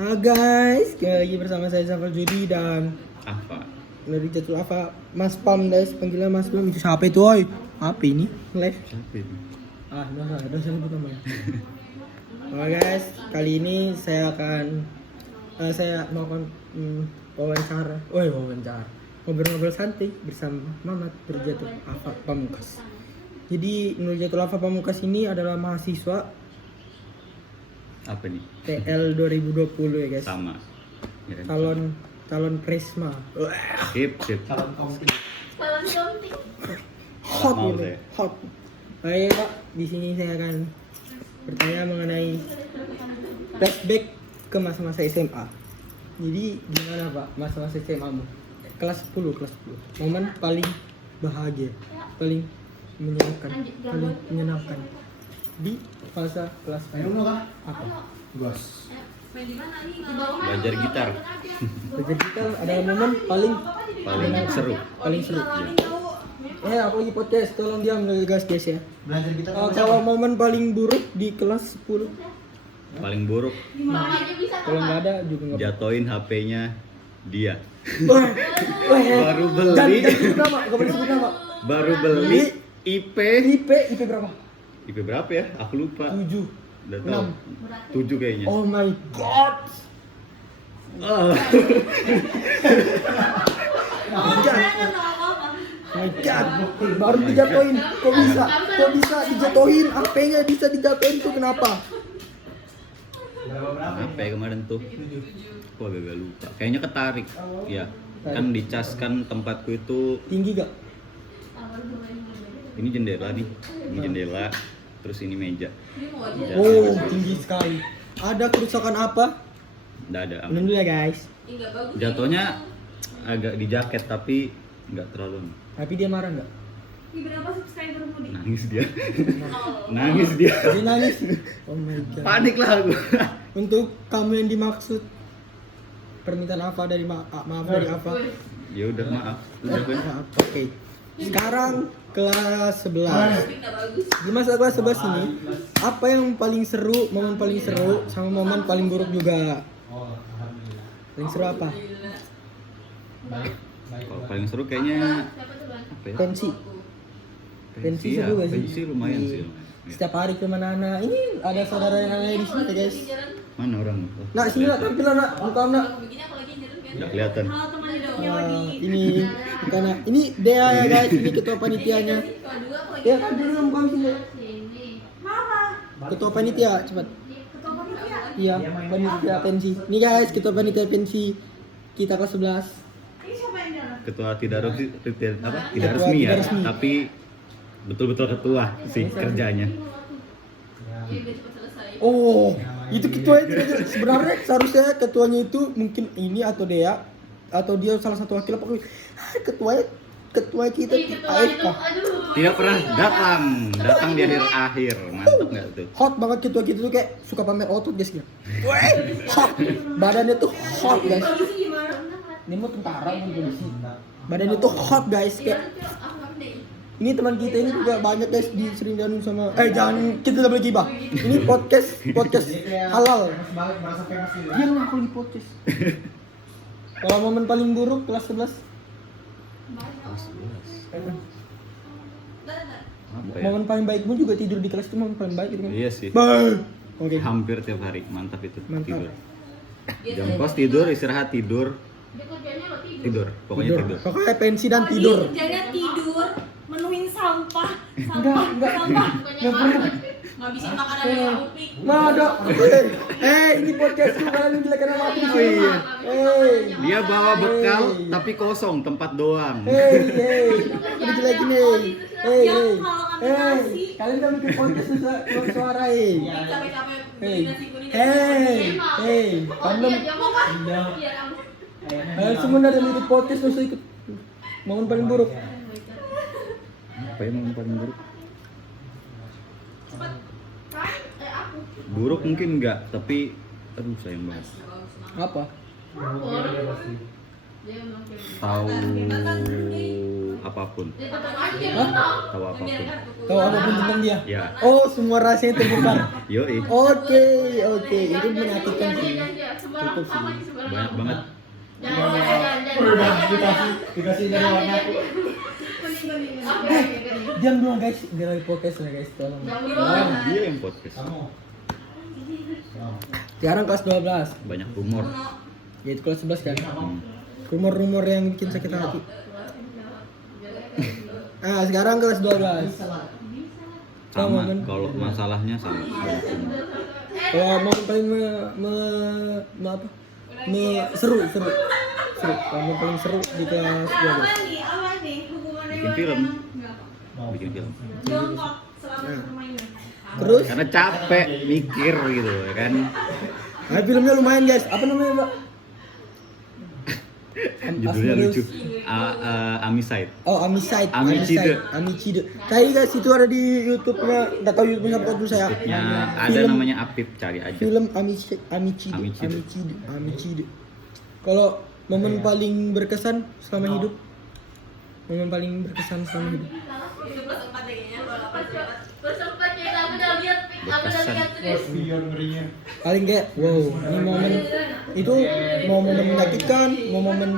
Halo guys, kembali lagi bersama saya Zafar Judi dan Apa? dari Jatul Afa, Mas Pam guys, panggilnya Mas Pam. Itu siapa itu, oi? Apa ini? Live? Siapa itu? Udah saya sebut namanya. Oke guys, kali ini saya akan saya melakukan wawancara, ngobrol-ngobrol santai bersama Mamat dari Jatul Afa Pamungkas. Jadi Nur Jatul Afa Pamungkas ini adalah mahasiswa Apa nih? TL 2020 ya guys. Sama. Ya kan? Calon Prisma. Sip. Calon komplit. Hot Mau gitu. saya. Hot. Baik Pak, di sini saya akan bertanya mengenai flashback ke masa-masa SMA. Jadi gimana Pak masa-masa SMA-mu? Kelas 10. Momen paling bahagia, paling menyenangkan di fase kelas apa? Bos. Belajar gitar. Belajar gitar ada momen paling Seru. paling seru. Aku lagi podcast, tolong diam guys ya. Belajar kita Kalau momen paling buruk di kelas 10, Paling buruk kalau nggak ada juga nggak. jatoin HP-nya dia. Baru Baru beli. Gak boleh sebut nama. Baru beli IP IP berapa? IP berapa ya? Aku lupa. 7. Udah tahu. 7 kayaknya. Oh my god. Oh. Oh my god. Baru dijatuhin. Kok bisa dijatuhin? HP-nya bisa dijatuhin tuh kenapa? Apa ya kemarin tuh? Kok agak lupa. Kayaknya ketarik. Ya. Kan dicaskan tempatku itu Tinggi gak? ini jendela nih. Ini jendela. Terus ini meja. Oh, tinggi sekali. Ada kerusakan apa? Nggak ada. Minum dulu ya guys. Jatuhnya agak di jaket tapi nggak terlalu. Tapi dia marah nggak? Berapa subscribermu di? Nangis dia. Nangis dia. Dia nangis. Oh my god. Panik lah aku. Untuk kamu yang dimaksud, permintaan apa dari maaf dari apa? Ya udah maaf. Udah kan? Maaf. Oke. Sekarang kelas 11. Di masa kelas 11 ini, apa yang paling seru, momen paling seru sama momen paling buruk juga? Paling seru apa? Kalau paling seru kayaknya apa ya? Pensi. Pensi ya. seru gak sih? Pensi lumayan sih. Ya. Setiap hari ke mana-mana. Ini ada saudara yang ada di sini ya guys. Mana orang? Nak sini nak tampil lah nak, muka nak. Nggak kelihatan. Halo teman Ini karena ini Dea ya guys, ini ketua panitianya. Dea kan dulu muka sini. Ketua panitia cepat. Ketua panitia. Iya, panitia pensi. Nih guys, ketua panitia pensi kita kelas 11. Ini siapa yang jalan? Ketua tidak resmi, tidak Ketua resmi ya, tidak resmi. tapi betul-betul ketua sih kerjanya. Oh, itu ketua itu sebenarnya seharusnya ketuanya itu mungkin ini atau Dea atau dia salah satu wakil apa ketua kita AFK. Tidak pernah datang di akhir. Mantap nggak tuh? Hot banget ketua kita tuh kayak suka pamer otot guys ya. Hot. Badannya tuh hot guys. Ini mau tentara mau polisi. Badannya tuh hot guys kayak. Ini teman kita ini juga banyak guys di Seringan sama jangan kita udah gibah. Ini podcast halal. Dia ngaku di podcast. Kalau momen paling buruk kelas 11. Apa ya? Momen paling baikmu juga tidur di kelas itu momen paling baik gitu kan. Iya sih. Oke. Hampir tiap hari, mantap itu. Mantap. Tidur. Jam kos tidur, istirahat tidur. Pokoknya tidur. Pokoknya pensi dan tidur. Jaga tidur, menuhin sampah. Enggak pernah. Ngabisin makanan dari Upik. Nggak ada. Ini podcast tuh kalian menjelekan nama aku. Oh iya. Dia Ah, bawa bekal tapi kosong, tempat doang. Dijelekin kalian udah bikin podcast susah suara kamu kalian semua udah bikin podcast susah ikut. Momen paling buruk. Apa ya momen paling buruk? Buruk mungkin enggak, tapi aduh sayang banget. Apa? Tahu apapun. Tahu apapun. Tahu apapun tentang dia? Ya. Oh, semua rahasianya terbuka. Yoi. Oke. Itu menyakitkan sih. sembarang Cukup sama sih. aja sembarang. Banyak banget. Udah dikasih dari warna aku. Diam dulu guys, biar lagi podcast lah guys, tolong. Dia yang podcast. Kamu. Sekarang kelas 12. Banyak rumor. Ya itu kelas 11 kan. Hmm. Rumor-rumor yang bikin sakit hati. Sekarang kelas 12. Sama, Momen. kalau masalahnya sama. Kalau momen paling seru. Momen paling seru di kelas 12. Apa nih hubungannya Bikin film. Enggak. Bikin film. Jongkok selama permainan. Terus, Karena capek mikir gitu ya kan. filmnya lumayan guys. Apa namanya, Pak? Judulnya lucu. Amiside. Oh, Amicide. Amicide. Cari guys, itu ada di YouTube-nya. Enggak tahu YouTube-nya apa dulu saya. Ya, ada Film- namanya Apip, cari aja. Film Amicide. Kalau momen paling berkesan selama hidup. Momen paling berkesan selama hidup. Itu plus 4 deh kayaknya. Plus 4 ya, aku udah lihat tulis. Video ngerinya. Paling kayak wow, ini momen itu mau momen menyakitkan, mau momen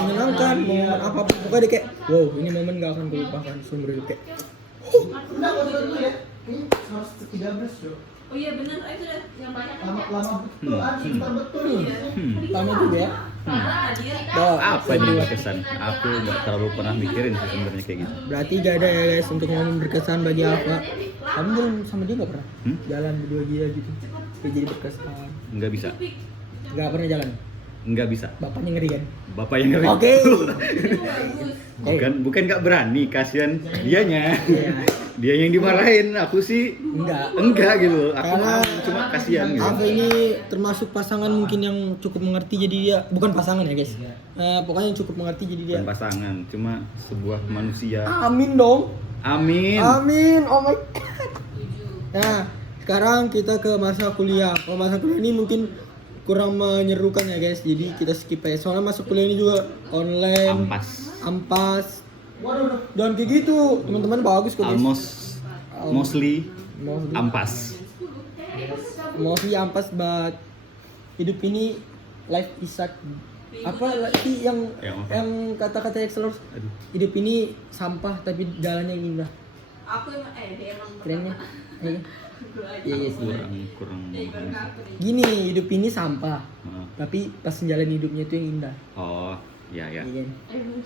menyenangkan, mau momen apapun pokoknya dia kayak wow, ini momen gak akan gue lupakan seumur hidup kayak Enggak mau dulu ya. Ini 113 yo. Oh iya benar, itu deh yang banyak kan. Lama betul, sebentar betul. lama juga ya. Oh, Apa nih berkesan? Aku nggak terlalu pernah mikirin sih sebenarnya kayak gitu. berarti gak ada ya guys untuk momen berkesan bagi Alfa. Kamu jalan sama dia gak pernah? Hmm? Jalan berdua dia gitu. Kayak jadi berkesan. Nggak bisa. Gak pernah jalan. Nggak bisa. Bapaknya ngeri kan? Bapak yang ngeri. Oke. Bukan nggak berani, kasihan dianya. Iya. Dia yang dimarahin, aku sih Enggak. gitu. Aku Karena cuma kasihan gitu. Alfa ini termasuk pasangan mungkin yang cukup mengerti jadi dia bukan pasangan ya guys. Pokoknya yang cukup mengerti jadi dia. Bukan pasangan, cuma sebuah manusia. Amin dong. Amin. Amin. Oh my god. Nah, sekarang kita ke masa kuliah. Kalau masa kuliah ini mungkin kurang menyerukan ya guys. Jadi kita skip aja. Soalnya masuk kuliah ini juga online, ampas. Dan kayak gitu, teman-teman bagus kok guys. Mostly ampas. Mostly ampas, but hidup ini life is sad. Apa sih yang Yang apa? kata-kata yang selalu Aduh. hidup ini sampah tapi jalannya yang indah. Aku emang dia emang Kerennya. Iya. Iya iya sih. kurang Gini, hidup ini sampah, Nah. tapi pas jalan hidupnya itu yang indah. Oh, ya. Iya kan?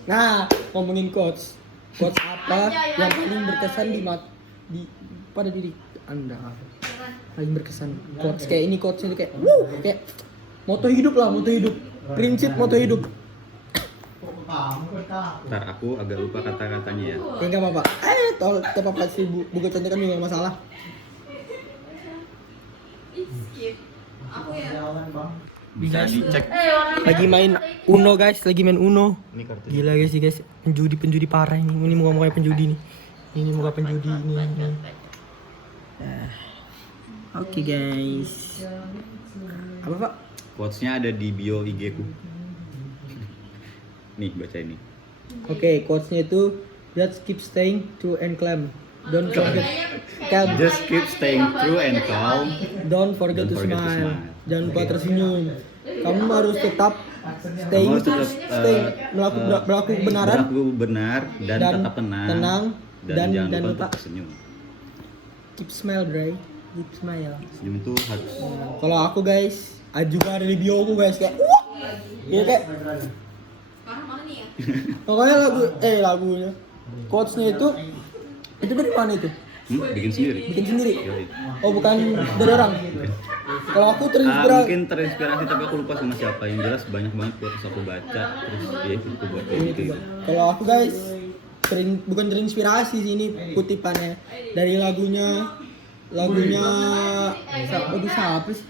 Nah, ngomongin quotes. Quotes apa yang paling berkesan pada diri Anda? Paling berkesan. Quotes kayak ini quotesnya kayak kayak moto hidup lah, moto hidup. Prinsip moto hidup. Ntar aku agak lupa kata-katanya ya. Ya enggak apa-apa. Tolong kita apa sih buku contohnya kan juga nggak masalah. skip. Aku ya. Bisa dicek. Lagi main Uno guys, lagi main Uno. Ini kartu. Gila guys sih guys, penjudi parah ini. Ini muka penjudi nih. Ini muka penjudi ini. Oke guys. Apa Pak? Quotes-nya ada di bio IG ku. Nih, baca ini. Oke, quotes-nya itu just keep staying true and calm. Don't forget calm. Just keep staying true and calm. Don't forget to smile. Jangan lupa tersenyum. Kamu harus tetap staying, Kamu harus tetap, berlaku kebenaran Berlaku benar dan tetap tenang. dan jangan lupa lupa untuk tersenyum. keep smile, bro. Keep smile. Senyum itu harus. Kalau aku guys, juga ada di bio aku guys kayak ya kayak Mana nih ya? pokoknya lagunya quotesnya itu dari mana itu? Bikin sendiri. Bikin sendiri? Yoi. Oh bukan dari orang? Kalau aku terinspirasi Mungkin terinspirasi tapi aku lupa sama siapa. Yang jelas banyak banget quotes aku baca terus ya itu aku buat kayak gitu. Kalau aku guys bukan terinspirasi sih, ini kutipannya dari lagunya siapa sih?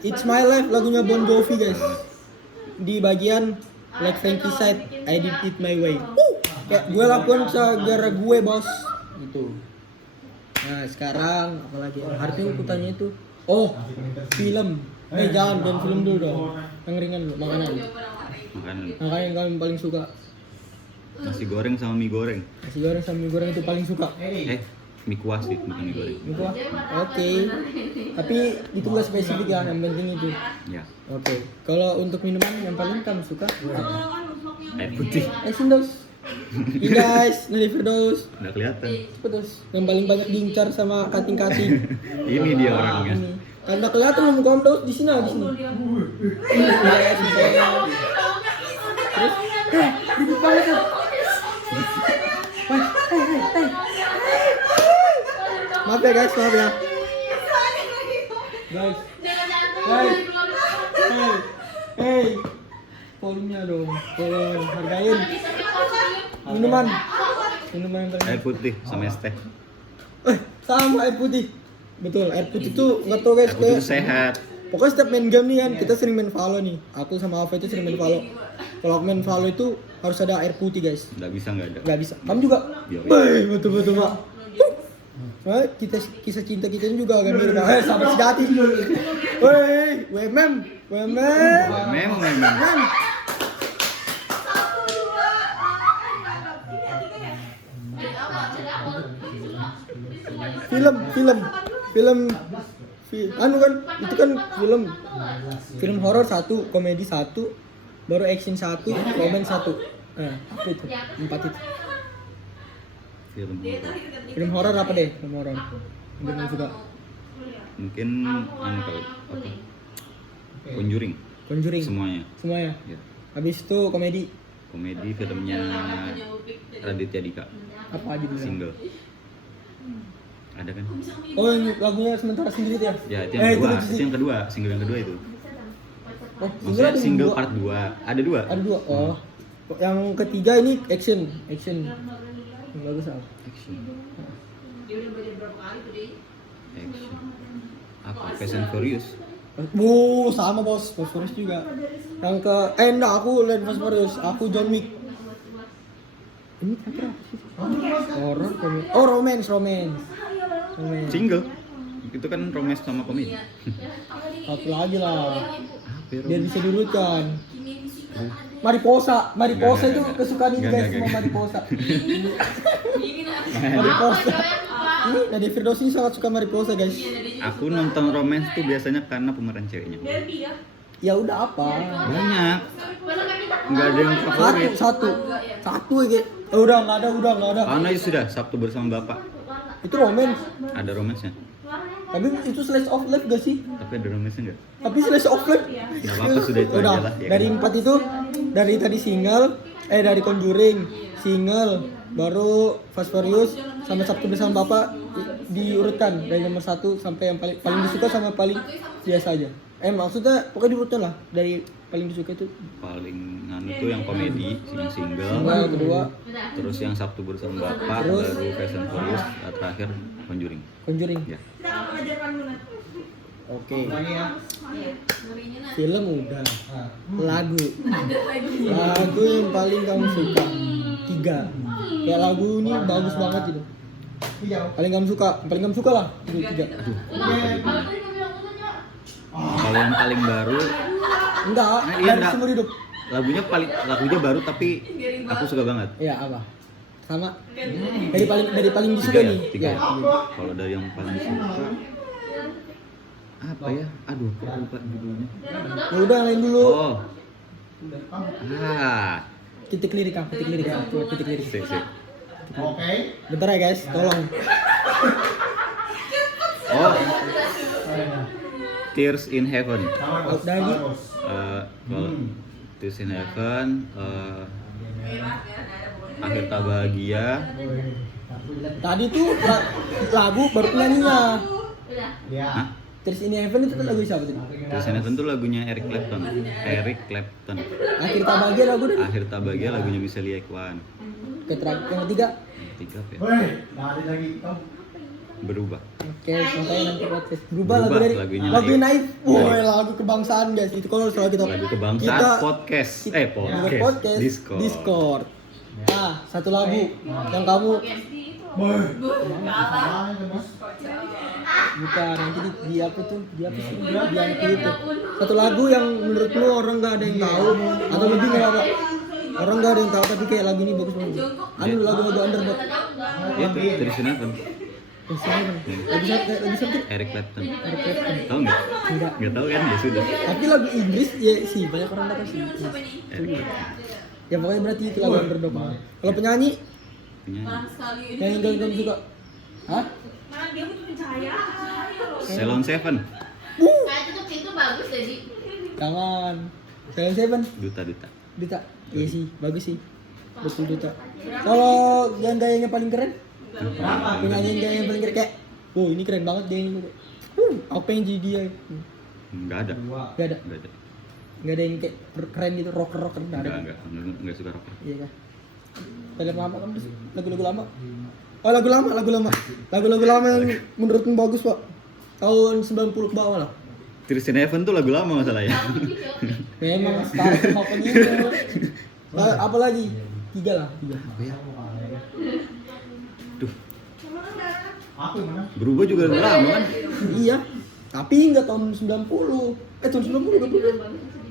It's My Life lagunya Bon Jovi guys. Di bagian like Frankie said, I did it my way. Kayak gue lakukan segera gue bos. Gitu. Nah sekarang apalagi? Harusnya aku tanya itu. Oh film. Jangan film dulu dong. Yang ringan dulu, makanan. Makanan yang kalian paling suka. Nasi goreng sama mie goreng. Nasi goreng sama mie goreng itu paling suka. mie kuah sih, bukan mie goreng. Mie kuah. Oke. Tapi itu nggak spesifik ya, yang penting itu. Ya, Oke. Kalau untuk minuman yang paling kamu suka? air putih. Sindos. Iya guys, Nadi Firdaus. Nggak kelihatan. Firdaus. Yang paling banyak diincar sama kating-kating. Ini dia orangnya. Ini. Kan nggak kelihatan belum kamu Daus di sini di sini. Terus, ribut banget kan? Maaf ya guys, maaf ya. Guys, hey, volumenya dong, tolong hargain. Minuman yang Air paling. putih sama es teh. Sama air putih. Betul, air putih tuh nggak tau guys, Air putih kayak itu sehat. pokoknya setiap main game nih kan, kita sering main Valo nih. Aku sama Alfa itu sering main Valo. Kalau aku main Valo itu harus ada air putih guys. Nggak bisa nggak ada. Nggak bisa. Kamu juga? Iya. Betul Pak. Kita kisah cinta kita ini juga agak mirip. Sahabat sejati. Woi, WMM. Memang. Anu kan, itu kan film horor 1, komedi 1, baru action 1, romance 1. Nah, apa itu? 4 itu. Film horor apa deh? Film horor. Mungkin yang suka Mungkin anu kali apa? Conjuring. Semuanya. Semuanya. Ya. Habis itu komedi. Komedi filmnya Raditya Dika. Apa aja dulu? Single. Ada kan? Oh, yang lagunya sementara sendiri tuh ya? Ya, itu yang kedua. lucu sih. Itu yang kedua. Single yang kedua itu. Oh, Maksudnya ada single dua. part 2. Ada 2. Ada 2. Oh. Yang ketiga ini action. Yang bagus apa? Action. Dia udah belajar berapa kali tuh deh? Action. Apa? Fast and Furious. Sama bos, Fast Furious juga. Yang ke enggak, aku lain Fast Furious, aku John Wick. Ini apa sih? Horror, komedi. Oh, romance. Single. Itu kan romance sama komedi. Satu lagi lah. Apa ya, Biar romance? bisa diurutkan. Mariposa itu Enggak. kesukaan ini guys, semua Mariposa. Mariposa. Ini Nadi Firdaus ini sangat suka Mariposa guys. Aku nonton romance tuh biasanya karena pemeran ceweknya. Ya udah apa? Banyak. Nggak ada yang favorit. Satu aja. Udah nggak ada. Karena itu sudah Sabtu bersama Bapak. Itu romance. Ada romance-nya. Tapi itu slice of life gak sih? Tapi ada romance-nya nggak? Tapi slice of life. Nggak apa-apa, sudah itu Udah, aja lah, ya dari kan? 4 itu, dari tadi dari Conjuring, single, baru Fast Furious, sama Sabtu bersama Bapak diurutkan dari nomor 1 sampai yang paling disuka sama paling biasa aja. Maksudnya pokoknya diurutkan lah dari paling disuka itu. Paling itu yang komedi, yang single. Single kedua, Terus yang Sabtu bersama Bapak, Terus? baru Fast and Furious, terakhir Conjuring. Conjuring. Ya. Oke. Iya. Film udah. Lagu yang paling kamu suka 3. Kayak lagu ini bagus banget itu. Paling kamu suka lah itu 3. Kalau yang paling baru, Enggak, iya, dari enggak. seumur hidup. lagunya baru tapi aku suka banget. Iya, apa? Sama. Dari paling disuka 3 ya? nih. 3. Ya. Kalau dari yang paling suka apa ya? Aduh, aku lupa judulnya. Ya udah yang lain dulu. Oh. Titik lirik. Coba titik lirik. Sip. Oke. Bentar ya guys, tolong. Oh. Tears in Heaven. Dari Kalau Tears in Heaven, Akhir Tak Bahagia. tadi tuh lagu baru penyanyinya. Ya. Hah? Terus ini Heaven itu lagu siapa tuh? Tears in Heaven tuh lagunya Eric Clapton. Akhir tak bahagia lagu deh. Akhir Tak Bahagia lagunya Michelle Iwan. Yang ketiga. Yang ketiga apa ya? Woi, lari lagi. Berubah. Oke, makanya nanti podcast. Berubah lagu Berubah, dari lagunya lagu Naif. naif. Woi, lagu kebangsaan guys. Itu kalau selalu kita Lagu kebangsaan podcast. Bukan podcast. Discord. Discord. Ah, satu lagu yang kamu Woi. bukan nanti di apa tuh? Di apa sih? Di itu. Satu lagu yang menurut lu orang nggak ada yang tahu atau lebih nggak apa? Orang nggak ada yang tahu tapi kayak lagu ini bagus banget. Anu lagu-lagu underdog. Itu Tears in Heaven. Lagi sakit. Eric Clapton. Eric Clapton. Tahu nggak? Enggak. Nggak tahu kan? Ya sudah. Tapi lagu Inggris ya sih banyak orang kata sih. Eric Clapton. Ya pokoknya berarti itu lagu yang berdokong. Kalau penyanyi Penyanyi. yang kamu suka? Hah? Mana dia tuh pencahaya. Ceylon Seven. Kayak itu bagus deh, Di. Jangan. Ceylon Seven. Duta. Duta. Iya sih, bagus sih. Betul Duta. Kalau yang gayanya paling keren? Kenapa? Penyanyi yang gayanya paling keren kayak, oh ini keren banget gayanya. Aku pengen jadi dia. Nggak ada. Gak ada. Nggak ada. Gak ada yang kayak keren gitu, rocker nggak ada. Nggak suka rocker. Iya kan. Film lama kan terus lagu-lagu lama. Oh lagu lama. Lagu-lagu lama yang menurutmu bagus pak. Tahun 90 ke bawah lah. Tristan Heaven tuh lagu lama masalahnya. Memang sekarang sama penyanyi. Apa lagi? 3 lah. Tuh, Aku yang mana? berubah juga udah lama kan? Iya. Tapi enggak tahun 90. Tahun 90 enggak bener.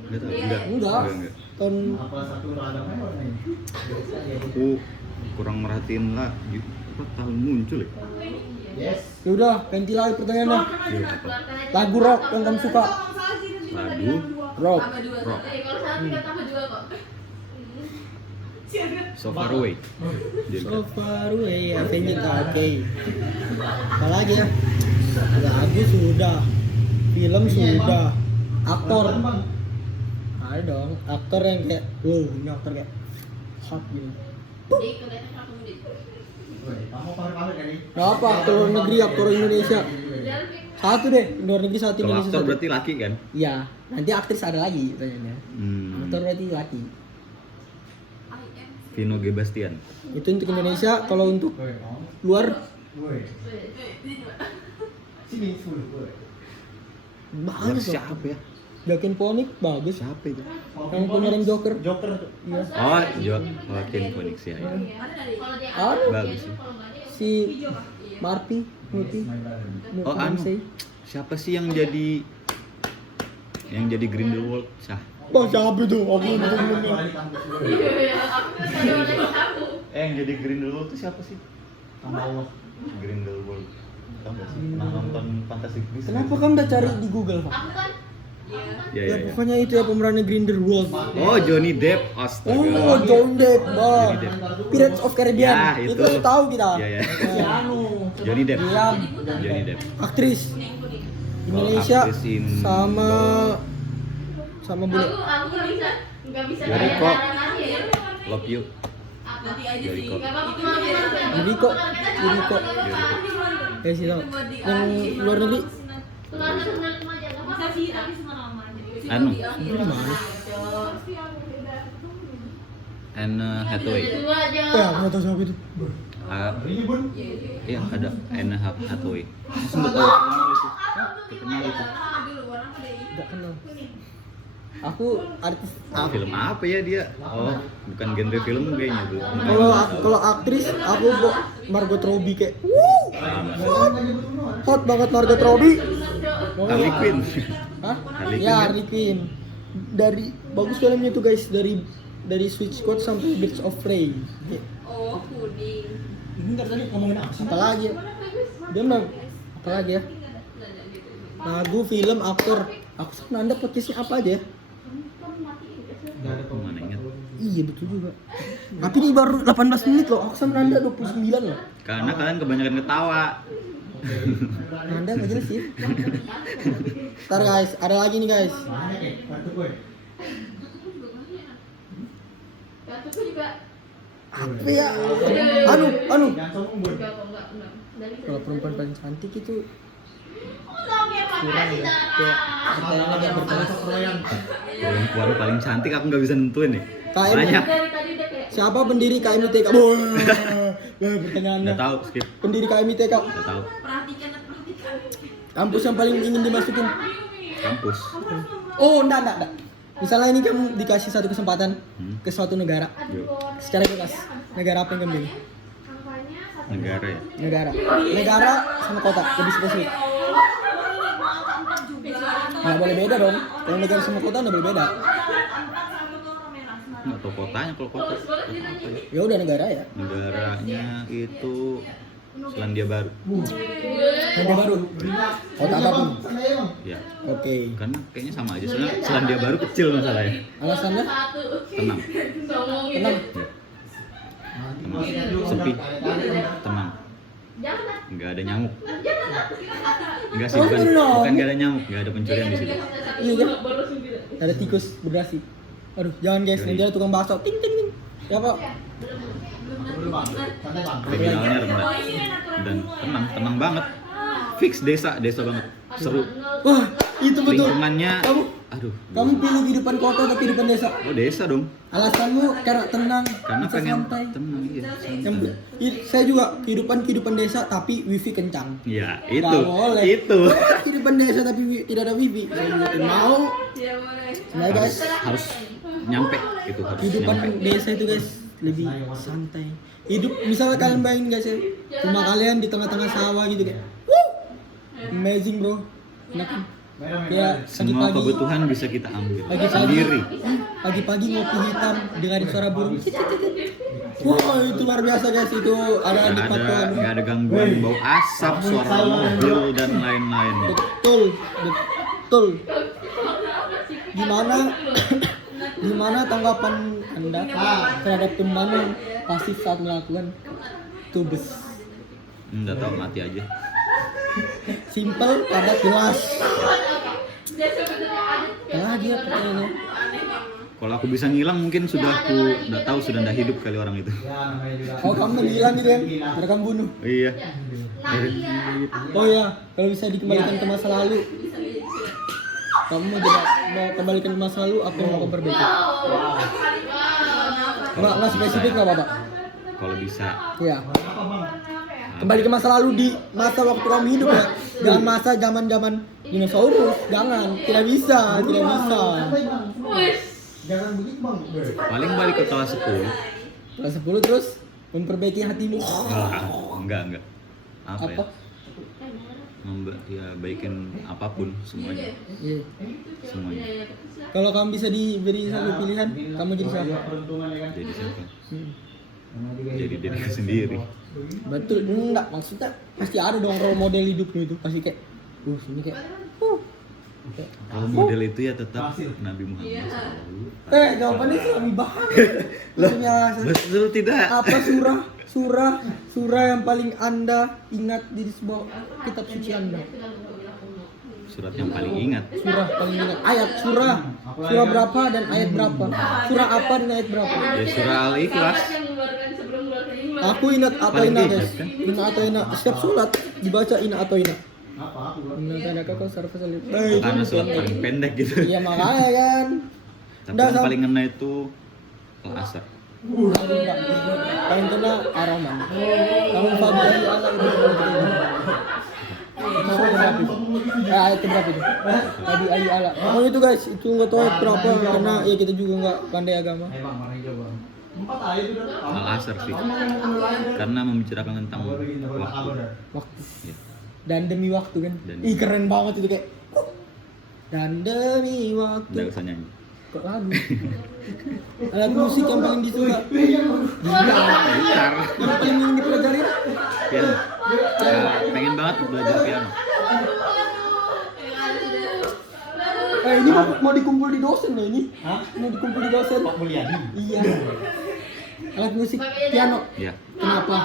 Nggak tahu. Enggak. Enggak. Tahun Apa satu radangnya warna ini? Aku kurang merhatiin lah. Apa tahun muncul ya? Yes. ya udah ganti lagi pertanyaannya. Iya, apa? Lagu rock yang kamu suka. Lagu Rock. rock. Kalau salah kita tambah 2 kok. So Far Away. So Far Away, Avenged Oke. Apalagi ya? Lagu sudah, film sudah, aktor. Ada dong, aktor yang kayak, wow ini aktor kayak hot gitu. Di kelihatan aku di. Kamu pamer-pamer kan ini? Kenapa aktor luar negeri, aktor Indonesia? Satu deh, luar negeri satu, Kalau Indonesia aktor satu. berarti laki kan? Iya, nanti aktris ada lagi pertanyaannya. Aktor berarti laki. Vino G. Bastian. Itu untuk Indonesia, kalau untuk Woi, kamu. luar Woi. Sini full. Woi. bagus loh. Siapa ya? Joaquin Phoenix bagus. Siapa itu? Yang pemeran Joker. Joker tuh. Iya. Oh, Joaquin Phoenix ya. Kalau dia Ah, Bagus sih. kalau enggak dia si Marty, Oh, anu. Siapa sih yang jadi Grindelwald? Bang siapa itu? Aku belum Iya, aku kan ada lagi aku. Yang jadi Grindelwald itu siapa sih? Tambah Grindelwald. Tahu nggak sih? Pernah nonton Fantastic Beasts? Kenapa kamu udah cari di Google, Pak? Aku kan Ya, Ya pokoknya itu ya pemerannya Grindelwald. Oh, Johnny Depp. Astaga. Oh, John Depp, Bang. Johnny Depp. Pirates of Caribbean. Ya, itu itu. tahu kita. Iya, ya. Anu, Johnny Depp. Iya. Johnny Depp. Aktris Indonesia aktris in- sama bule. aku enggak bisa Jadi kayak kok- darah aja ya. Love you. Nanti aja Jadi sih. kok. Enggak apa-apa. Judiko. Ya sih tau. Yang luar negeri Tukar aja aja enggak Bisa apa-apa. sih, tapi semalaman. Jadi Anu. Di mana? Anne Hathaway. Dua aja. Ya, nggak tahu siapa itu. Ah, Ini Bun. iya ada Anne Hathaway. Sempet tahu terkenal itu. Nggak kenal. Aku artis. Film apa ya dia? Oh, bukan genre film kayaknya tuh. Kalau aktris aku Margot Robbie kayak. Hot banget Margot Robbie. Harley Quinn. Hah? Harley Quinn Ya kan? Harley Quinn. Dari bagus filmnya tuh guys, dari Switch Squad sampai Birds of Prey. Oh, puding. Bentar tadi ngomongin apa sih? Apalagi ya? Dia bilang apalagi ya? Lagu, film, aktor. Aku sama Anda podcastnya apa aja ya? Enggak ada Mana ingat? Iya betul juga. Tapi ini baru 18 menit loh. Aku sama Anda 29 loh. Karena kalian kebanyakan ketawa. Anda nggak jelas sih. Ntar guys, ada lagi nih guys. Mana kayak kartu gue. Kartuku juga Apa ya? Anu. Jangan sombong Bun. enggak kok, enggak. Dari Kalau perempuan paling cantik itu kurang ya. Kayak Kalau ada masalah keroyan. Perempuan paling cantik aku nggak bisa nentuin nih. KM. Banyak. dari tadi udah kayak Siapa pendiri KMITK? Pertanyaannya. Nggak tahu, skip. Pendiri KMITK. Nggak tahu. perhatikan. Kampus yang paling ingin dimasukin. Kampus. Oh, enggak. Misalnya ini kamu dikasih satu kesempatan ke suatu negara Yuk. secara bebas. Negara apa yang kamu pilih? Negara ya. Negara sama kota, lebih spesifik. Nggak boleh beda dong. Kalau negara sama kota nggak boleh beda. Nggak tahu kotanya kalau kota. Kota apa ya? Ya udah negara ya. Negaranya itu Selandia Baru. Selandia Baru. Kota apapun. Ya. Oke. Karena kayaknya sama aja. Soalnya Selandia Baru kecil masalahnya. Alasannya? Tenang. Tenang. Ya. Tenang. Sepi. Tenang. Nggak ada nyamuk. Enggak sih, Oh, bukan tenang. nggak ada nyamuk, nggak ada pencurian di situ. Iya kan? Ada tikus berdasi. Aduh, jangan guys, nanti ada tukang bakso. Ting ting ting. Ya Pak. Kriminalnya rendah dan tenang banget. Fix desa banget. Seru. Wah, itu betul. Lingkungannya, aduh. Kamu pilih kehidupan kota atau kehidupan desa? Oh desa dong. Alasanmu karena tenang, Karena bisa pengen santai. tenang iya. Saya juga kehidupan desa tapi wifi kencang. Iya, itu. Nggak boleh. Itu. Kehidupan desa tapi tidak ada wifi. Saya mau. Nah guys, Harus nyampe itu harus kehidupan nyampe. desa itu guys lebih santai. Hidup misalnya kalian bayangin guys ya, rumah kalian di tengah-tengah sawah gitu kayak. Woo! Amazing bro. Enak kan? Ya, Semua pagi-pagi kebutuhan bisa kita ambil Pagi-pagi. sendiri. pagi-pagi ngopi hitam dengerin suara burung. Wah, itu luar biasa guys, itu ada Nggak ada gangguan bau asap, suara mobil dan lain-lainnya. Betul. Gimana tanggapan Anda terhadap teman yang pasif saat melakukan tubes? Nggak tahu, mati aja. Simple, padat, jelas. Lagi ya pertanyaannya. Kalau aku bisa ngilang mungkin sudah nggak hidup kali orang itu. Oh, kamu bilang gitu ya, biar kamu bunuh. Iya. Oh ya, kalau bisa dikembalikan ke masa lalu, kamu mau kembalikan ke masa lalu, apa yang mau kamu perbaiki? Nggak spesifik nggak apa-apa. Kalau bisa. Iya. Kembali ke masa lalu di masa waktu kamu hidup ya. Jangan masa zaman dinosaurus, jangan. Tidak bisa. Jangan begitu bang. Paling balik ke kelas 10. Kelas 10 terus memperbaiki hatimu. Enggak. Apa ya? Apa? Ya baikin apapun semuanya. Iya. Semuanya. Kalau kamu bisa diberi satu pilihan, kamu jadi siapa? Jadi siapa? Hmm. Jadi diriku sendiri. Betul, enggak maksudnya pasti ada dong role model hidupmu itu pasti kayak, ini kayak, kayak, Role model itu ya tetap Nabi Muhammad SAW. jawabannya Islami banget. Betul tidak? Apa surah yang paling Anda ingat di sebuah kitab suci Anda? Surat yang paling ingat. Surah paling ingat. Ayat surah berapa dan ayat berapa? Surah apa dan ayat berapa? Ya surah Al-Ikhlas. Aku ingat atau Paling ina ingat, guys. kan? Ina atau ina. Setiap sholat dibaca ina atau ina. Apa aku? Ina tanda kakak sarfa salib. Karena surat paling pendek gitu. Iya makanya kan. Tapi Nggak, yang Sam. paling ngena itu Al-Asr. Paling kena Ar-Rahman. Kamu Fabi Ali ala itu surah berapa itu? Ayat berapa itu? Fabi Ali ala. Oh itu guys, itu nggak tahu ayat berapa karena ya kita juga nggak pandai agama. Bang, warna hijau bang. 4 aja itu udah. Al-Asr sih. Karena membicarakan tentang waktu. Waktu. Ya. Dan demi waktu kan. Dan- Ih keren banget itu kayak. Dan demi waktu. Nggak usah nyanyi. Kok lagu? Alat musik yang paling disuka. Gitar. Yang paling ingin dipelajari. Piano. Ya, pengen banget belajar piano. Ini mau dikumpul di dosen loh ini. Hah? Mau dikumpul di dosen. Pak Mulyadi. Iya. Alat musik piano. Ya, Kenapa?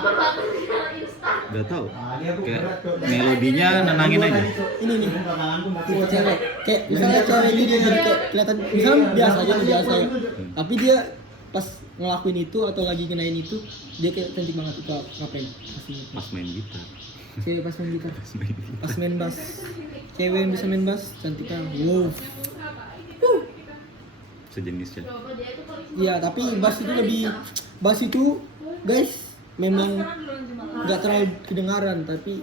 nggak tahu. Ah, dia aku Kayak berat, Cok. melodinya nenangin aja. Ini nih. Tanganku mati. Tipe cewek. Kayak misalnya cewek ini jadi kayak kelihatan misalnya biasa aja biasa ya. Tapi dia pas ngelakuin itu atau lagi kenain itu dia kayak cantik banget itu ngapain? Aslinya. Pas main gitar. Cewek pas main gitar. Pas main gitar. Pas main bass. Cewek yang bisa main bass cantik banget. Wow. Sejenis ya. Iya, tapi bass itu guys memang nggak terlalu kedengaran, tapi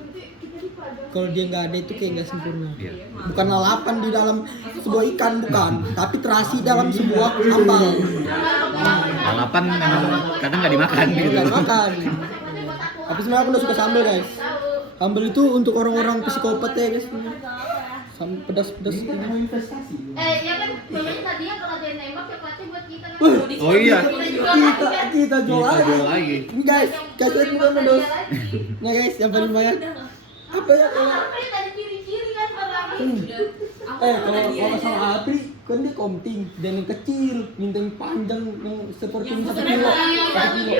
kalau dia nggak ada itu kayak nggak sempurna. Iya. Bukan lalapan di dalam sebuah ikan, bukan, tapi terasi dalam sebuah ambal. Lalapan memang kadang nggak dimakan gitu. Nggak makan. Tapi sebenarnya aku udah suka sambal guys. Sambal itu untuk orang-orang psikopat ya guys. Sambal pedas-pedas. Mau investasi. Ya kan, makanya tadi yang kalau dia nembak coklatnya buat kita kan. Oh iya. Kita jual Kita jual lagi. lagi. Ini guys, kasih lihat bukan dos. Nah guys, yang paling banyak apa ya kalau Apa ya tadi ciri-ciri kan orang kalau sama Apri kan dia komting dan yang kecil, minta yang panjang yang seperti yang 1 kilo. 1 kilo.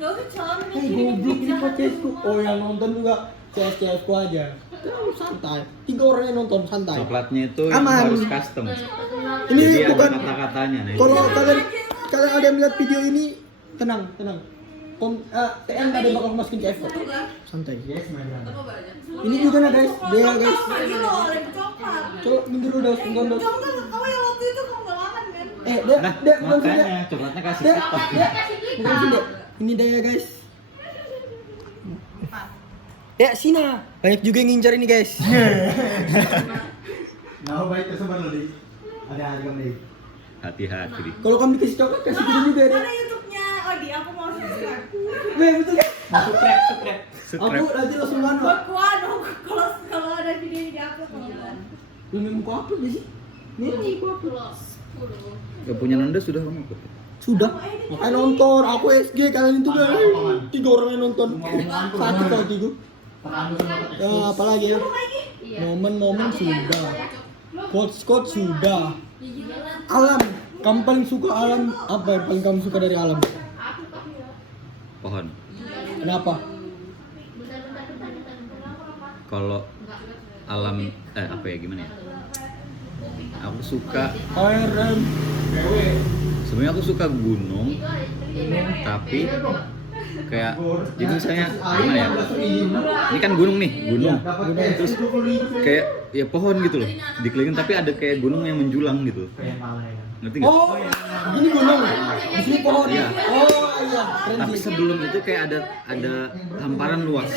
Gak usah Goblok ini podcastku. Oh yang nonton juga CS ku aja. Terlalu santai. 3 orang yang nonton santai. Coklatnya itu yang Aman. harus custom. Ini Jadi ada bukan kata-katanya nih. kalau kalian ada yang melihat video ini tenang. TN ada bakal masukin CF kok. Santai. Ini juga nah guys, dia guys. Lagi lo oleh coklat. Coba mundur dulu dos, mundur dos. Kamu yang waktu itu kamu gak makan kan? Nah, Dia bukan sini. makanya coklatnya kasih Dia, kita. dia, bukan sini. Ini dia guys. Ya, Sina. Banyak juga yang ngincar ini guys. Nah, baik tersebar loh, Dik. Ada harga nih. Hati-hati. Dik. Kalau kami kasih coklat kasih gitu juga deh. Mana YouTube-nya? Oh, di aku mau subscribe. Weh, betul kan? Subscribe. Aku Subscribe. nanti langsung mana? Buat kuano kalau ada video ini di upload kalau buat. Lu memang ku upload gak sih? Nih, ku upload. Gak punya Nanda sudah kamu kok. Sudah. Makanya nonton. Aku SG kalian itu kan. 3 orang yang nonton. Sakit kalau tiga. Ya, apalagi ya? Momen-momen sudah. Quotes sudah. Alam. Kamu paling suka alam apa yang paling kamu suka dari alam? Pohon. Kenapa? Kalau alam apa ya gimana ya? Aku suka Air sebenarnya aku suka gunung tapi kayak jadi misalnya gimana ya? Ini kan gunung nih, gunung. Terus kayak ya pohon gitu loh. Dikelilingin tapi ada kayak gunung yang menjulang gitu. Ngerti nggak? Oh, ini gunung. Di sini pohon. Iya. Oh iya, keren Tapi sih. sebelum itu kayak ada hamparan luas.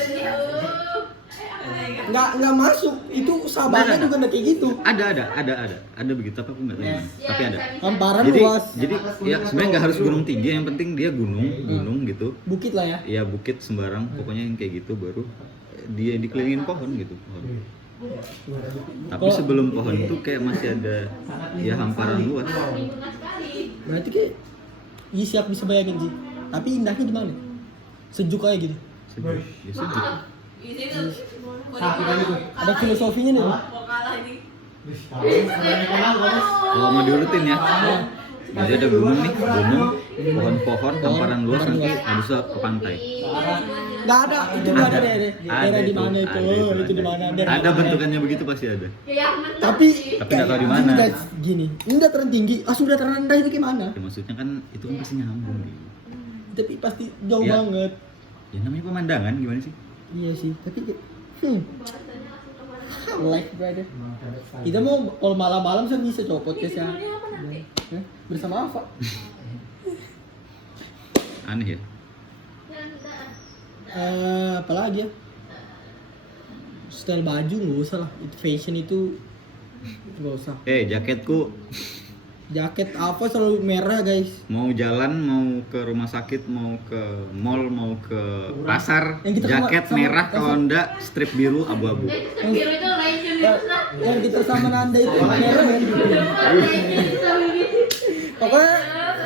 Nggak masuk. Itu Sabana Nggak. juga nggak kayak gitu. Ada begitu tapi aku nggak tahu gimana. Tapi ada. Hamparan Jadi luas. ya sebenarnya nggak harus gunung tinggi, yang penting dia gunung gitu. Bukit lah ya. Ya bukit sembarang, pokoknya yang kayak gitu baru dia dikelilingin pohon gitu. Pohon. Tapi sebelum pohon itu kayak masih ada ya hamparan luas. Berarti kayak iya siap bisa bayangin sih. Tapi indahnya di mana? Sejuk aja gitu. Sejuk. Ya sejuk. Ada filosofinya nih. Mau kalah ini. Kalau mau diurutin ya. Jadi ada gunung nih, pohon-pohon, hamparan luas nanti habis itu ke pantai. Nggak ada, itu nggak ada deh. Daerah di mana itu? ada Itu di mana? Daerah Ada mana? bentukannya begitu pasti ada. Tapi nggak tahu di mana. gini, guys, gini. Ini dataran tinggi, sudah dataran rendah itu gimana? Ya, maksudnya kan itu kan pasti nyambung gitu. Tapi pasti jauh Ya. banget. Ya namanya pemandangan gimana sih? Iya sih, tapi kayak like brother. Kita mau kalau malam-malam saya bisa copot guys ya. Bersama Ava. Aneh ya. Apalagi ya? Style baju nggak usah lah. Itu fashion itu nggak usah. Jaketku Jaket Ava selalu merah guys. mau jalan, mau ke rumah sakit, mau ke mall, mau ke pasar, Yang kita jaket sama- merah, kalau enggak strip biru abu-abu. Biru itu lain Yang kita sama Nanda itu merah ya. Pokoknya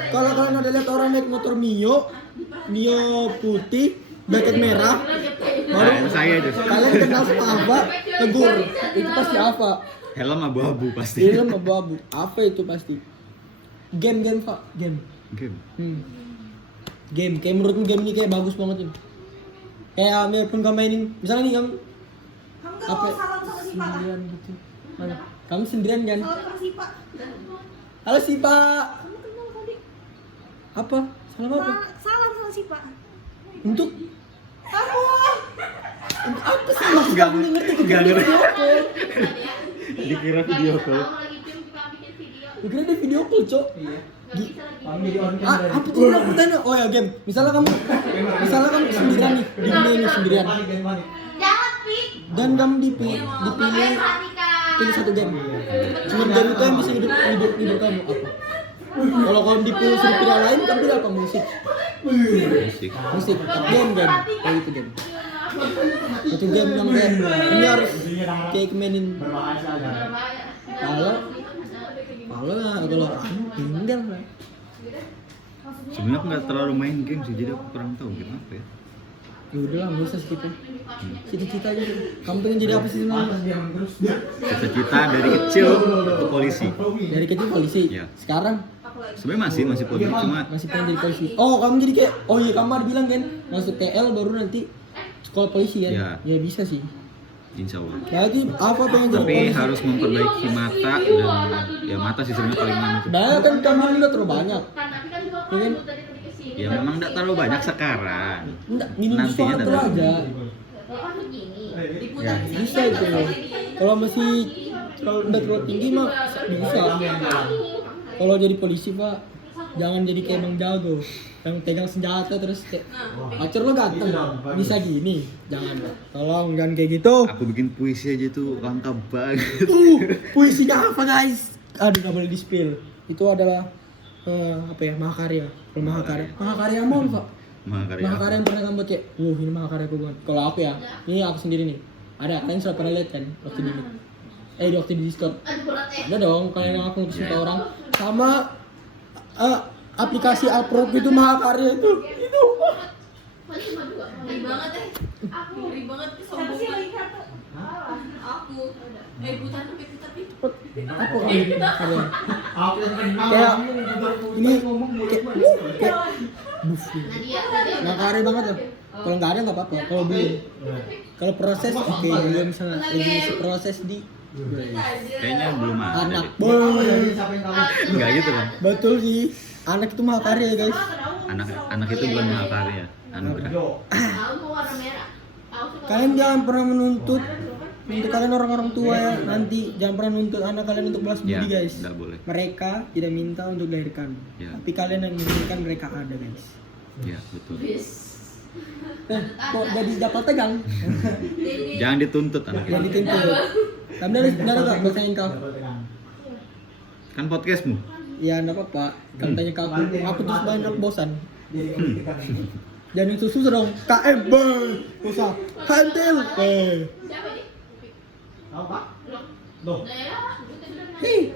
kalau kalian ada lihat orang naik motor Mio putih, jaket merah, Nah, itu saya itu. kalian kenal sama Ava, tegur. Itu pasti Ava. Helm abu-abu pasti. Dia sama abu-abu. Apa itu pasti? Game Pak, game. Game. Game. Kayak menurutmu game ini kayak bagus banget ini. Kayak biarpun kamu mainin, misalnya nih kamu Kamu gak mau salam sama si Pak? sendirian gitu. Mana? Kamu sendirian kan? Salam sama si Pak. Halo si Pak. Kamu kenal tadi? Apa? Salam apa? Salam sama si Pak. Untuk Kamu. untuk apa sih? Maksud Nggak- kamu ngerti nggak video ngerti. call? Dikira video call. Dikira dia video call, Cok. Kami di on Apa tuh aku tanya? Oh ya game. Misalnya kamu sendirian nih, di dunia ini sendirian. Jangan pik. Dan kamu dipilih pilih satu game. Cuma game itu yang bisa hidup kamu apa? Kalau kamu dipilih suruh pilih yang lain, kamu pilih apa? Musik. Musik. Game. Kayak itu game. Itu game yang kayak ini harus kayak mainin. Kalau tinggal lah. Sebenarnya aku nggak terlalu main game sih, jadi aku kurang tahu kenapa ya. Ya udahlah, nggak usah segitu. Cita-cita aja. Kamu pengen jadi apa sih sebenarnya? Cita-cita dari kecil itu polisi. Dari kecil polisi. Iya. Sekarang Sebenarnya masih polisi, cuma masih pengen jadi polisi. Oh, kamu jadi kayak, oh iya kamu ada bilang kan, masuk TL baru nanti sekolah polisi kan? Iya. Ya bisa sih. insya Allah. Jadi apa pengen jadi Tapi polisi? harus memperbaiki mata dan ya mata sih sebenarnya paling mana itu. Nah kan kamu udah terlalu banyak. Tapi kan juga Iya kan? kalau tadi pergi ke sini. Ya memang tidak terlalu banyak sekarang. Enggak, minum Nantinya suatu datang. aja. Oh, kan begini. Ya. Bisa itu. Kalau masih kalau udah terlalu tinggi mah bisa. Kalau jadi polisi pak, jangan jadi kayak Bang Jago yang pegang senjata terus kayak pacar lo ganteng bisa gini, jangan Pak. Tolong jangan kayak gitu. Aku bikin puisi aja tuh lengkap banget. Puisinya apa guys? Aduh nggak boleh di spill. Itu adalah apa ya, mahakarya. Kalau mahakarya mau pak. Mahakarya yang pernah kamu baca, ini mahakarya aku banget. Kalau aku ya, ini aku sendiri nih. Ada, kalian sudah pernah lihat kan waktu di waktu di Discord. Aduh berat Ada dong, kalian yang aku ngurusin ke orang. Sama aplikasi Alprop itu mahakarya itu. Paling cuma 2. Ngeri banget Aku ngeri banget kesombongan. Aku. Bukan tapi. Apa kamu bikin mahakarya? Kayak ini kayak Nadia. mahakarya banget loh. Kalau nggak ada nggak apa-apa. Kalau belum, kalau proses oke, belum misalnya lagi proses di Kayaknya belum ada. anak deh. boy. Enggak gitu kan? Betul sih, anak itu mahakarya guys. Anak itu bukan mahakarya, anugerah. Aku mau warna merah. Aku suka Kalian jangan pernah menuntut untuk kalian orang-orang tua ya, nanti jangan pernah menuntut anak kalian untuk balas Ya, budi guys. enggak boleh. Mereka tidak minta untuk dilahirkan, Ya. tapi kalian yang menginginkan mereka ada guys. Ya, betul. Kok jadi dapat tegang? Jangan dituntut anak Yang itu. dituntut. Tapi dari gak bertanya kau? Kan podcastmu. Ya enggak apa-apa. Kamu tanya ke aku terus banyak bosan. Jangan susu dong. KM usah. Handel. Siapa ini? Apa? Loh. Daerah. Hei,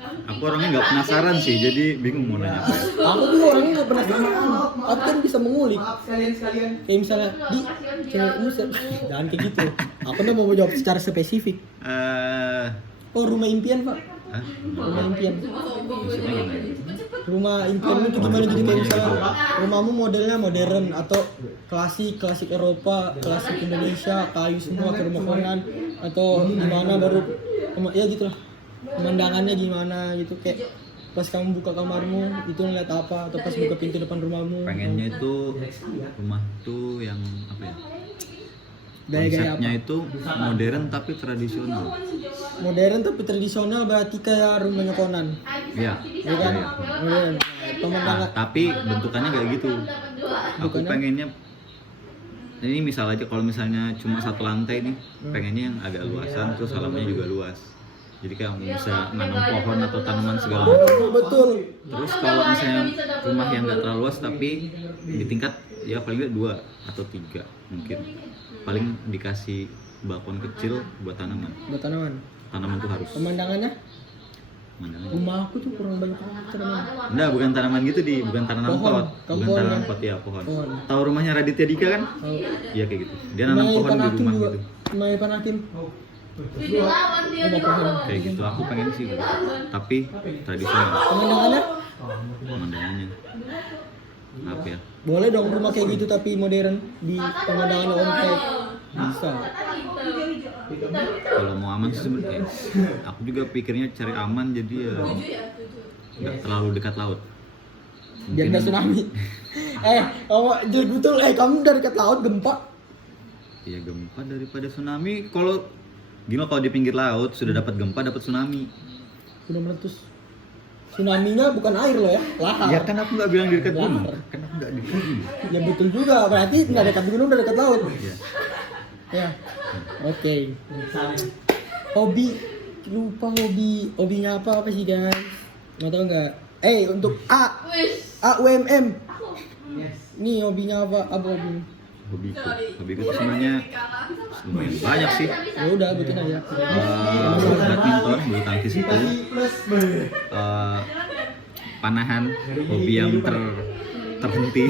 Aku orangnya nggak penasaran sih, jadi bingung mau nanya. aku tuh orangnya nggak pernah kenal. Aku kan bisa mengulik. Maaf sekalian. Kayak misalnya di cewek ini jangan kayak gitu. Aku tuh mau jawab secara spesifik. Oh rumah impian pak. Hah? Rumah impian. Maksudnya gimana? Rumah impianmu itu gimana, jadi kayak misalnya rumahmu modelnya modern atau klasik Eropa, klasik Indonesia, kayu semua ke rumah konan, atau gimana baru ya gitulah, pemandangannya gimana gitu, kayak pas kamu buka kamarmu itu ngeliat apa, atau pas buka pintu depan rumahmu Pengennya itu rumah tuh yang apa ya? gaya-gaya Konsepnya apa, itu modern tapi tradisional. modern tapi tradisional, berarti kayak rumahnya Conan Iya. ya kan, Iya. modern Nah, pemandangan. tapi bentukannya kayak gitu. Aku Bukannya? pengennya ini misal aja kalau misalnya cuma satu lantai nih, pengennya yang agak luasan terus halamannya juga luas. Jadi kayak bisa nanam pohon atau tanaman segala macam. Betul. Terus kalau misalnya rumah yang nggak terlalu luas tapi di tingkat ya paling nggak 2 atau 3 mungkin. Paling dikasih balkon kecil buat tanaman. Buat tanaman. Tanaman tuh harus. Pemandangannya Pemandangan. rumah aku tuh kurang banyak tanaman. Enggak, bukan tanaman gitu bukan tanaman Pohon. pot. Pohon. Bukan tanaman pot ya, pohon. Pohon. Tahu rumahnya Raditya Dika kan? Oh. Iya kayak gitu. Dia nanam pohon di rumah gitu. Rumah Irfan Hakim. Dilawan dia Rumah pohon. Kayak gitu. Aku pengen sih gitu. Tapi tradisional Pemandangannya pemandangannya. Apa ya? boleh dong rumah kayak gitu tapi modern di pemandangan on track. Bisa. Kalau mau aman sih sebenarnya. Aku juga pikirnya cari aman jadi ya nggak terlalu dekat laut. Biar nggak tsunami. Jadi betul. Kamu dari dekat laut gempa. Ya gempa daripada tsunami. Kalau gimana kalau di pinggir laut sudah dapat gempa dapat tsunami? Sudah meletus. Tsunami-nya bukan air loh ya, lahar. Ya kan aku nggak bilang di dekat gunung. Lahar. Kan aku nggak di gunung. Ya betul juga. Berarti nggak dekat gunung, udah dekat laut. Ya. Ya. Oke. Hobi, lupa hobinya apa sih guys? Nggak tahu nggak? Untuk AUMM. Nih hobinya apa? Apa hobi? Hobiku tuh sebenarnya lumayan banyak sih. Ya udah, betul aja. Badminton, bulu tangkis itu. panahan, hobi yang terhenti.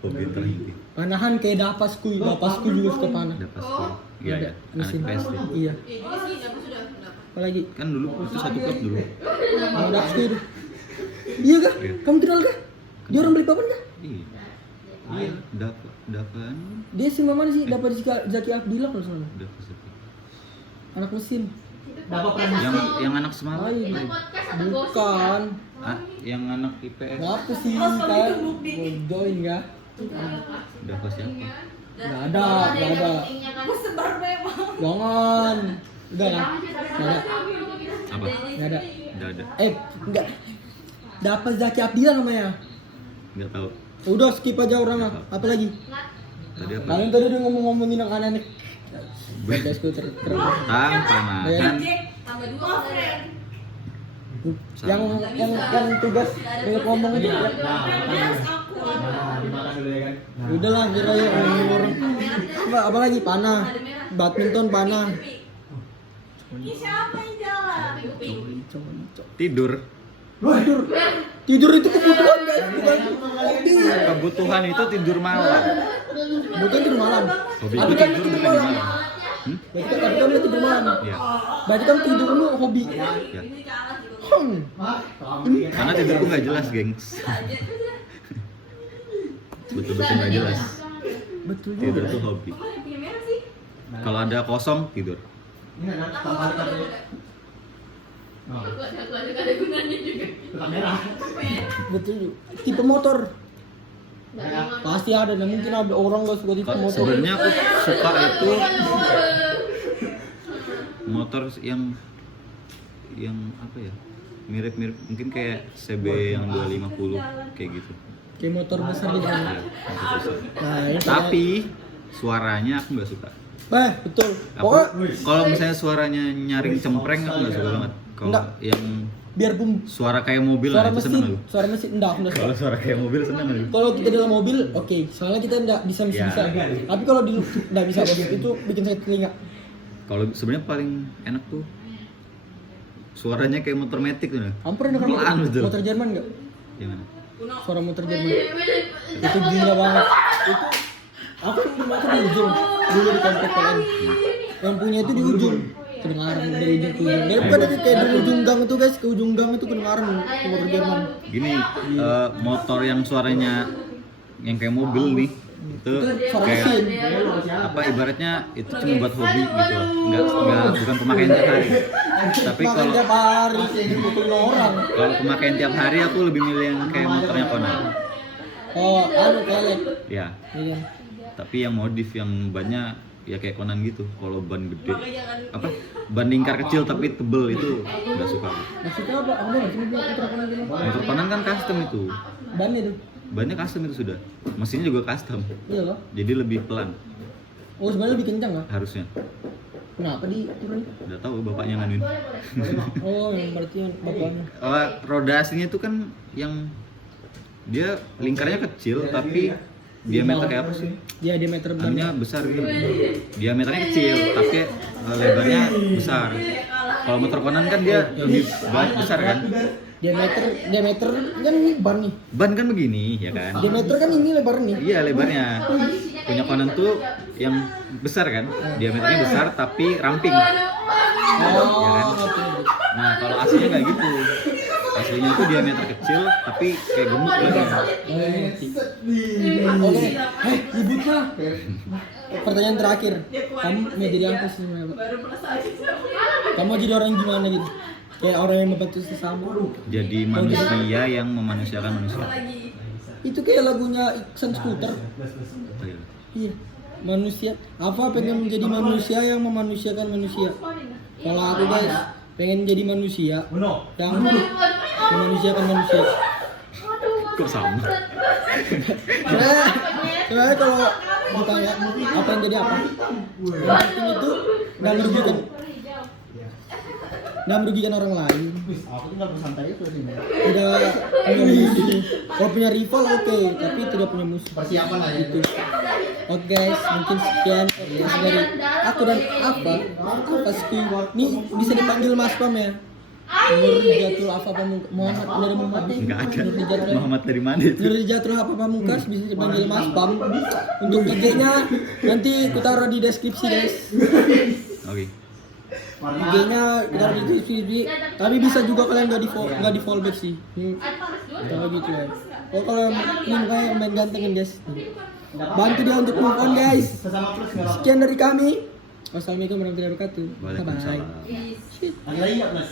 Hobi terhenti. Panahan kayak dapasku juga suka panah. Udah pasti. Iya ya. Anak Mesin. PS nih. Iya. Ini sih apa sudah? Apalagi Kan dulu itu satu klub dulu. sama dapasku itu. Iya kah? Iya. Kamu kenal kah? Dia orang Balikpapan kah? Iya. Iya, dapat Dia si mana sih? Dapat Zaki Abdillah kalau salah. dapat sepi. Anak mesin. Yang anak semalam. Lain. Podcast atau gosip? Bukan. Ah, yang anak IPS. Apa sih kan? Mau join nggak? Dapat siapa? Nggak ada. Aku sebar memang. Jangan. Udah kan? Nggak ada. Apa? Nggak ada. Enggak ada. Nggak. Dapat Zaki Abdillah namanya. Enggak tahu. Udah skip aja orangnya. Apa lagi? Tadi apa? Kalian tadi udah ngomongin yang aneh-aneh. Guys, gue Tang panahan. Tambah 2 yang tugas banyak ngomong itu ya. Udahlah kira ya ngomongin orang. Apa lagi panah, badminton panah. Ini siapa yang jalan? Tidur. Tidur itu kebutuhan guys, bukan hobi. Kebutuhan itu tidur malam. Bukan tidur malam. Hobi Tapi itu kan tidur tidur bukan di malam. malam. Tapi kan dia tidur malam. Iya. Berarti kan tidur lu hobi. Ya. Hmm. Karena tidurku nggak jelas, gengs. Betul-betul nggak jelas. Betul Tidur juga. tuh hobi. Punya merah sih. Kalau ada kosong tidur. Ini anak tambah kata. Aku ada gunanya juga. Betul juga. Tipe motor pasti ada dan mungkin ada orang gak suka tipe motor. Sebenarnya aku suka itu motor yang apa ya? Mirip-mirip mungkin kayak CB yang 250 kayak gitu. Kayak motor besar gitu. Ya, motor besar. Nah, ini Tapi suaranya aku nggak suka. betul. Aku Pokoknya kalau misalnya suaranya nyaring cempreng aku nggak suka banget. Kalau Enggak. yang biarpun suara kayak mobil suara lah itu seneng mesin, aku. suara mesin enggak, aku enggak suka. Kalau suara kayak mobil seneng aku. Kalau kita dalam mobil, oke, soalnya kita enggak bisa Ya. Tapi kalau di enggak bisa itu bikin sakit telinga. Kalau sebenarnya paling enak tuh suaranya kayak motor metik tuh. Kamu pernah dengar Pelan betul. motor Jerman enggak? Gimana? Suara motor Jerman. Itu gila banget. Itu aku punya motor di ujung dulu di komplek kalian. Yang punya itu di ujung. Kedengaran dari ujung ke ujung. Dia bukan dari kayak di ujung gang itu guys, ke ujung gang itu kedengaran motor Jerman. Gini, motor yang suaranya yang kayak mobil nih itu Suara kayak mesin. apa ibaratnya itu cuma buat hobi gitu loh. Enggak bukan pemakaian tiap hari. Tapi Makan kalau tiap hari dipukulin orang. kalau pemakaian tiap hari aku lebih milih yang kayak motornya Conan. Oh, kelek. Ya, Iya. tapi yang modif yang bannya ya kayak Conan gitu. Kalau ban gede apa ban lingkar kecil tapi tebel itu nggak suka aku. Maksudnya apa? Aku nggak sih bilang motor apa gitu. Motor Conan kan custom itu. Ban itu. Bannya custom itu sudah. Mesinnya juga custom. Iya loh. Jadi lebih pelan Oh, sebenarnya lebih kencang nggak? harusnya. Kenapa di turun? Udah tahu bapaknya nganuin. Oh, yang berarti yang bapaknya. Roda aslinya itu kan yang dia lingkarnya kecil tapi diameter kayak apa sih? Dia diameter ban. Anunya besar gitu. Diameternya kecil tapi lebarnya besar. Kalau motor Conan kan dia lebih besar kan? Diameter kan ini ban nih. Ban kan begini ya kan? Diameter kan ini lebar nih. Iya lebarnya. Punya Conan tuh yang besar kan? Diameternya besar tapi ramping. Oh, Ya kan? oke. Nah kalau aslinya nggak gitu. Aslinya itu diameter kecil tapi kayak gemuk lagi. Oke. Ributnya. Pertanyaan terakhir. Kamu mau jadi apa sih? Mel? Kamu mau jadi orang gimana gitu? Kayak orang yang membantu sesama. Jadi manusia yang memanusiakan manusia. Itu kayak lagunya Iksan Scooter. Oh, iya. Iya. Manusia. Apa pengen menjadi manusia yang memanusiakan manusia? Kalau aku guys, pengen jadi manusia yang memanusiakan manusia. Kok sama? Soalnya kalau ditanya apa yang jadi apa, yang penting itu nggak merugikan orang lain. Aku tinggal bersantai itu sini. Tidak punya musuh. Kalau punya rival oke, tapi tidak punya musuh. Persiapan lah ya. Itu. Oke guys, mungkin sekian podcast dari aku dan apa sih? Ini bisa dipanggil Mas Pam ya. Nurjatul apa Pamungkas? Muhammad dari Muhammad nih. Enggak ada. Nurjatul. Muhammad dari mana itu? Nurjatul apa Pamungkas bisa dipanggil Mas Pam. Untuk IG-nya nanti ku taruh di deskripsi guys. Oke. IG-nya taruh di deskripsi. Tapi bisa juga kalian nggak di follow back sih. Kalau gitu ya. Oh kalau ini kayak main ganteng kan guys. Bantu dia untuk move on guys. Sesama plus nggak apa-apa. Sekian dari kami. Wassalamualaikum warahmatullahi wabarakatuh. Bye bye. Waalaikumsalam. Lagi lagi ya plus.